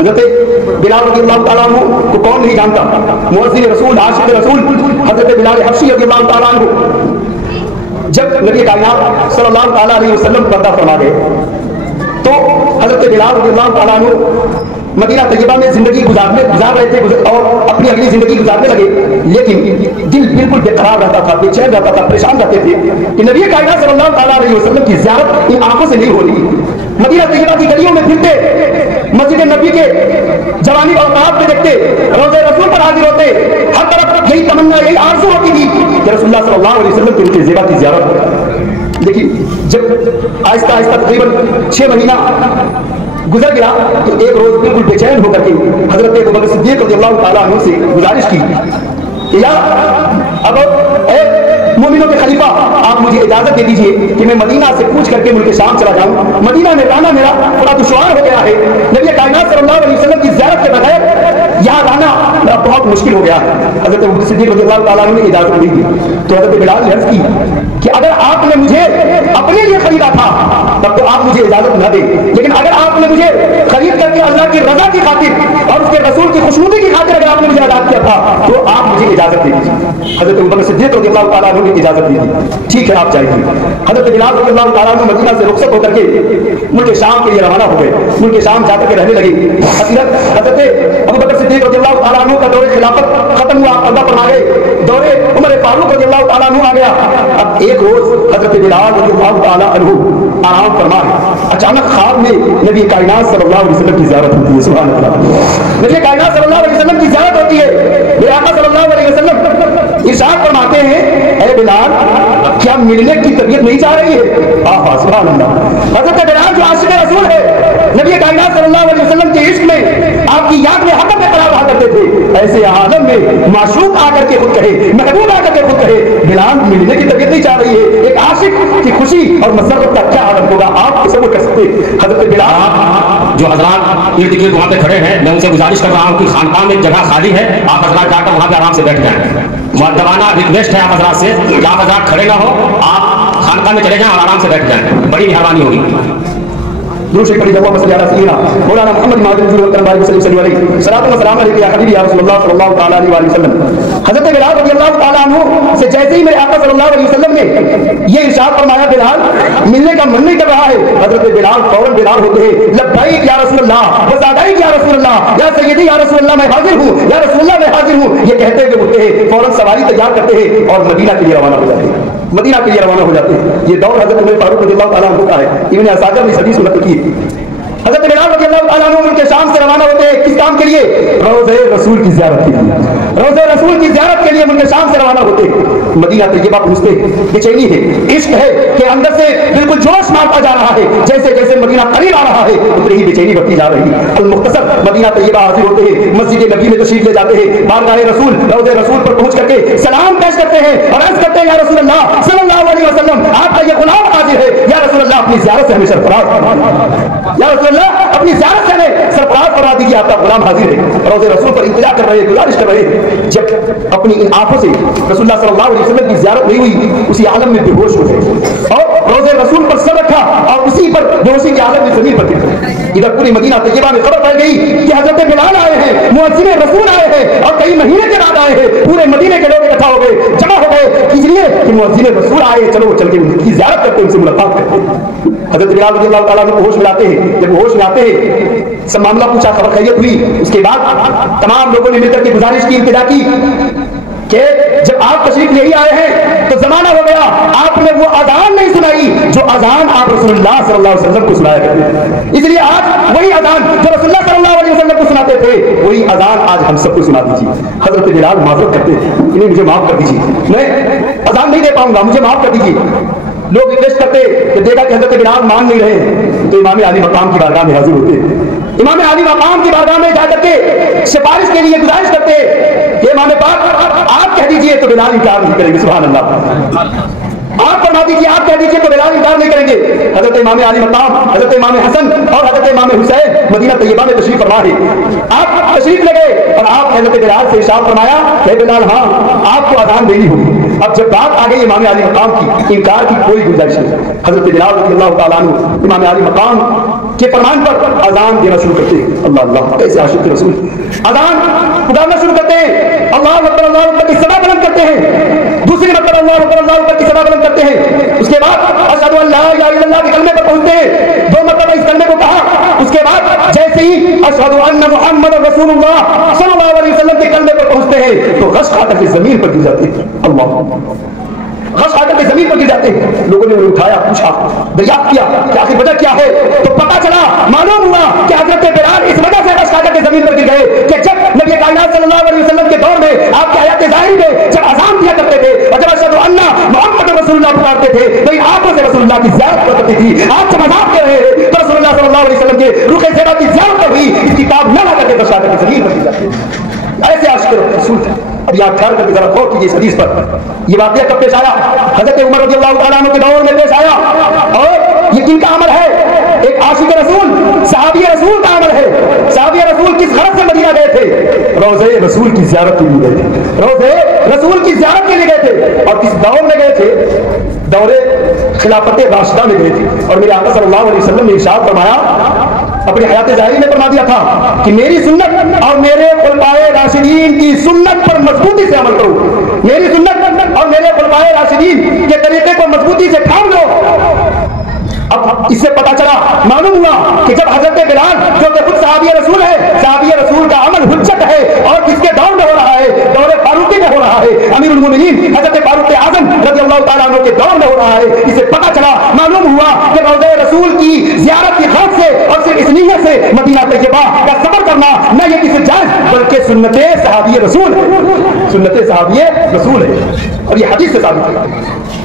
حضرت بلال رضی اللہ تعالیٰ عنہ کو کون نہیں جانتا، مؤذن رسول، عاشق رسول حضرت بلال حبشی رضی اللہ تعالیٰ عنہ جب نبی کائنات صلی اللہ تعالیٰ علیہ وسلم پردہ فرما گئے تو حضرت بلال رضی اللہ تعالیٰ عنہ مدینہ طیبہ میں زندگی گزار رہے تھے اور اپنی اگلی زندگی گزارنے لگے، لیکن دل بالکل بے قرار رہتا تھا، بے چین رہتا تھا، پریشان رہتے تھے کہ نبی کائنات صلی اللہ تعالیٰ علیہ وسلم کی زیارت ان آنکھوں سے نہیں ہو رہی۔ مدینہ طیبہ کی گلیوں میں پھرتے، مسجد نبی کے جوانی اوقات میں دیکھتے، روضہ رسول پر حاضر ہوتے، ہر طرف یہی تمنا، یہی آرزو ہوتی تھی کہ رسول اللہ صلی اللہ علیہ وسلم کی ان کی زیبا کی زیارت ہو۔ لیکن جب آہستہ آہستہ تقریباً 6 مہینہ گزر گیا تو ایک روز بالکل بے چین ہو کر کے حضرت ابوبکر صدیق رضی اللہ تعالیٰ عنہ سے گزارش کی کہ یا اب اے مومنوں کے خلیفہ، آپ مجھے اجازت دے دیجئے کہ میں مدینہ سے پوچھ کر کے ملک شام چلا جاؤں۔ مدینہ میں رہنا میرا بڑا دشوار ہو گیا ہے، نبی کائنات صلی اللہ علیہ وسلم کی زیارت کے بغیر یہاں رہنا میرا بہت مشکل ہو گیا ہے۔ حضرت ابوبکر صدیق رضی اللہ تعالیٰ عنہ نے اجازت دی تو حضرت بلال نے عرض کی کہ اگر آپ نے مجھے اپنے لیے خریدا تھا تب تو آپ مجھے اجازت نہ دیں، لیکن اگر آپ نے مجھے خرید کر کے اللہ کی رضا کی خاطر اور اس کے رسول کی خوشنودی کی خاطر اگر آپ نے مجھے آزاد کیا تھا تو آپ مجھے اجازت دے دیجیے۔ حضرت ابوبکر صدیق رضی اللہ تعالیٰ عنہ نے اجازت دی تھی، ٹھیک ہے آپ جائیے۔ حضرت بلال رضی اللہ تعالیٰ عنہ مدینہ سے رخصت ہو کر کے ملک شام کے لیے روانہ ہو گئے، ملک شام جا کر کے رہنے لگے۔ حضرت ابوبکر صدیق رضی اللہ تعالیٰ عنہ کا دور خلافت ختم ہوا، پردہ فرما گئے، دور عمر فاروق رضی اللہ تعالیٰ عنہ آ گیا۔ اب ایک روز حضرت بلال رضی اللہ تعالیٰ عنہ آرام فرما ہے، اچانک خواب میں نبی کائنات صلی اللہ علیہ وسلم کی زیارت ہوتی ہے۔ سبحان اللہ، نبی کائنات صلی اللہ علیہ وسلم کی زیارت ہوتی ہے۔ میرے آقا صلی اللہ علیہ وسلم ارشاد فرماتے ہیں، اے بلال کیا ملنے کی طبیعت نہیں چاہ رہی ہے؟ آہا سبحان اللہ، حضرت بلال جو عاشق رسول ہے، نبی کائنات صلی اللہ علیہ وسلم کے عشق میں آپ کی یاد میں حق میں قرار رہا کرتے تھے، ایسے عالم میں معشوق آ کر کے خود کہے، محبوب آ کر کے خود کہے بلال ملنے کی طبیعت نہیں چاہ رہی ہے، ایک عاشق کی خوشی اور مسرت کا کیا عالم ہوگا آپ تصور کر سکتے؟ حضرت بلال جو حضرات ارد گرد وہاں پہ کھڑے ہیں، میں ان سے گزارش کر رہا ہوں کہ خانقاہ میں جگہ خالی ہے، آپ حضرات جا کر وہاں پہ آرام سے بیٹھ جائیں۔ مؤدبانہ ریکویسٹ ہے آپ حضرات سے کہ آپ حضرات کھڑے نہ ہو، آپ خانقاہ میں چلے جائیں اور آرام سے بیٹھ جائیں، بڑی مہربانی ہوگی۔ درود شریف پڑھیے، اللهم صل علی سیدنا مولانا محمد ماجد الجود والکرم بارک وسلم صلی اللہ علیہ صلاۃ و سلام علیک یا حبیبی یا رسول اللہ صلی اللہ تعالی علیہ وآلہ وسلم۔ حضرت بلال رضی اللہ تعالیٰ عنہ سے جیسے ہی میرے آقا صلی اللہ علیہ وسلم نے یہ ارشاد فرمایا بلال ملنے کا من نہیں کر رہا ہے، حضرت بلال فوراً بیدار ہوتے ہیں، لبیک یا رسول اللہ وسعدیک یا رسول اللہ یا سیدی یا رسول اللہ میں حاضر ہوں، یا رسول اللہ میں حاضر ہوں، یہ کہتے ہوئے اٹھتے ہیں، فوراً سواری تیار کرتے ہیں اور مدینہ کے لیے روانہ ہو جاتے ہیں، مدینہ کے لیے روانہ ہو جاتے ہیں۔ یہ دور حضرت عمر فاروق رضی اللہ تعالیٰ عنہ کا ہے، ابن اساکر نے حدیث نقل کی۔ حضرت بلال رضی اللہ تعالیٰ عنہ ان کے شام سے روانہ ہوتے ہیں، کس کام کے لیے؟ روضہ رسول کی زیارت کے لیے، روضہ رسول کی زیارت کے لیے ان کے شام سے روانہ ہوتے ہیں۔ مدینہ طیبہ پہنچتے بے-چینی ہے، عشق ہے کہ اندر سے بالکل جوش مارتا جا رہا ہے، جیسے جیسے مدینہ قریب آ رہا ہے اتنی ہی بے چینی بڑھتی جا رہی ہے۔ المختصر مدینہ طیبہ حاضر ہوتے ہیں، مسجد نبی میں تشریف لے جاتے ہیں، بارگاہ رسول روضہ رسول پر پہنچ کر کے سلام پیش کرتے ہیں اور عرض کرتے ہیں یا رسول اللہ صلی اللہ علیہ وسلم آپ کا یہ غلام حاضر ہے، یا رسول اللہ اپنی زیارت سے ہمیں سرفراز فرمائیے، یا رسول اللہ اپنی زیارت سے ہمیں سرفراز فرما دیجیے، آپ کا غلام حاضر ہے۔ روضہ رسول پر انتظار کر رہے ہیں، گزارش کر رہے ہیں، جب اپنی ان آنکھوں سے رسول اللہ صلی اللہ علیہ وسلم کی زیارت نہیں ہوئی اسی عالم میں بے ہوش ہو گئے اور روضہ رسول پر سر رکھا اور اسی پر بے ہوشی کے عالم میں زمین پر گر گئے۔ ادھر پوری مدینہ طیبہ میں خبر پھیل گئی کہ حضرت بلال آئے ہیں، مؤذن رسول آئے ہیں اور کئی مہینے کے بعد آئے ہیں، پورے مدینے کے لوگ اکٹھا ہو گئے، جمع ہو گئے، اس لیے کہ مؤذن رسول آئے، چلو چل کے ان کی زیارت کرتے ہیں، ان سے ملاقات کرتے ہیں۔ حضرت بلال رضی اللہ تعالیٰ عنہ ہوش میں آتے ہیں، جب ہوش میں آتے ہیں سب معاملہ پوچھا، خبر خیریت ہوئی، اس کے بعد تمام لوگوں نے مل کر کے گزارش کی، التجا کی کہ جب آپ تشریف لے ہی آئے ہیں تو زمانہ ہو گیا آپ نے وہ اذان نہیں سنائی جو اذان آپ رسول اللہ صلی اللہ علیہ وسلم کو سنایا کرتے تھے، اس لیے آج وہی اذان جو رسول اللہ صلی اللہ علیہ وسلم کو سناتے تھے وہی اذان آج ہم سب کو سنا دیجیے۔ حضرت بلال معذرت کرتے ہیں، انہیں مجھے معاف کر دیجیے، میں اذان نہیں دے پاؤں گا، مجھے معاف کر دیجیے۔ لوگ ریکویسٹ کرتے کہ دیکھا کہ حضرت بلال مان نہیں رہے تو امام علی مقام کی بارگاہ میں حاضر ہوتے، امام علی مقام کی بارگاہ میں جا کر کے سفارش کے لیے گزارش کرتے کہ امام پاک آپ کہہ دیجئے تو بلال انکار نہیں کریں گے، سبحان اللہ، آپ فرما دیجیے آپ کہہ دیجیے تو بلال انکار نہیں کریں گے۔ حضرت امام علی مقام، حضرت امام حسن اور حضرت امام حسین مدینہ طیبہ میں تشریف فرما ہے، آپ تشریف لے گئے اور آپ حضرت بلال سے ارشاد فرمایا کہ بلال ہاں آپ کو اذان دینی ہوگی۔ اب جب بات آ گئی امام علی مقام کی، انکار کی کوئی گنجائش نہیں۔ حضرت بلال رضی اللہ تعالیٰ عنہ امام علی مقام کے فرمان پر اذان دینا شروع کرتے ہیں. اللہ اللہ کیسے عاشق رسول. اذان پکارنا شروع کرتے ہیں, اللہ اکبر کی صدا بلند کرتے ہیں, دوسری مرتبہ اللہ اکبر کی صدا بلند کرتے ہیں. اس کے بعد اشہد ان لا الہ الا اللہ کے کلمے پر پہنچتے ہیں, 2 مرتبہ اس کلمے کو کہا. اس کے بعد جیسے ہی اشہد ان محمد رسول اللہ صلی اللہ علیہ وسلم کے کلمے پر پہنچتے ہیں تو غش کھا کر کے زمین پر گر جاتے ہیں. اللہ غش کھا کر کے زمین پر گر جاتے ہیں. لوگوں نے انہیں اٹھایا, پوچھا, دریافت کیا کہ آخر وجہ کیا ہے, تو پتا چلا, معلوم ہوا کہ حضرت بلال اس وجہ سے غش کھا کر کے زمین پر گر گئے کہ جب نبی کائنات صلی اللہ علیہ وسلم کے دور میں آپ کی حیات ظاہری میں جب اذان دیا کرتے تھے اور جب اشہد ان محمد رسول اللہ پکارتے تھے تو ان آنکھوں سے رسول اللہ کی زیارت کرتی تھی. آپ جب اذان دے رہے ہیں تو رسول اللہ صلی اللہ علیہ وسلم کے رخ زیبا کی زیارت پر ہوئی, اس کتاب نہ لا کر کے غش کھا کر کے زمین پر گر جاتے ہیں. ایسے عاشق رسول تھے. اب یہاں ٹھہر کر کے ذرا غور کیجیے اس حدیث پر. یہ واقعہ کب پیش آیا؟ حضرت عمر رضی اللہ تعالیٰ عنہ کے دور میں پیش آیا. اور یہ کن کا عمل ہے؟ ایک عاشق رسول, صحابی رسول کا عمل ہے. صحابی رسول کس غرض سے مدینہ گئے تھے؟ روضے رسول کی زیارت کے لیے گئے تھے. روضے رسول کی زیارت کے لیے گئے تھے. اور کس دور میں گئے تھے؟ دور خلافت راشدہ میں گئے تھے. اور میرے آقا صلی اللہ علیہ وسلم نے ارشاد فرمایا, اپنی حیات ظاہری میں فرما دیا تھا کہ میری سنت اور میرے خلفائے راشدین کی سنت پر مضبوطی سے عمل کرو. میری سنت اور میرے خلفائے راشدین کے طریقے کو مضبوطی سے تھام لو. اب اس سے پتا چلا, معلوم ہوا کہ جب حضرت بلال جو کہ خود صحابی رسول ہے, صحابی رسول کا عمل حجت ہے اور کس کے دور میں ہو رہا ہے؟ دور فاروقی میں ہو رہا ہے. امیر المومنین حضرت فاروق اعظم رضی اللہ تعالیٰ عنہ کے دور میں ہو رہا ہے. اس سے پتا چلا, معلوم ہوا کہ روضہ رسول کی زیارت کی غرض سے اور صرف اس نیت سے مدینہ طیبہ کا سفر کرنا نہ یہ کسی جائز بلکہ سنت صحابی رسول ہے. سنت صحابی رسول ہے. اور یہ حدیث سے ثابت ہے.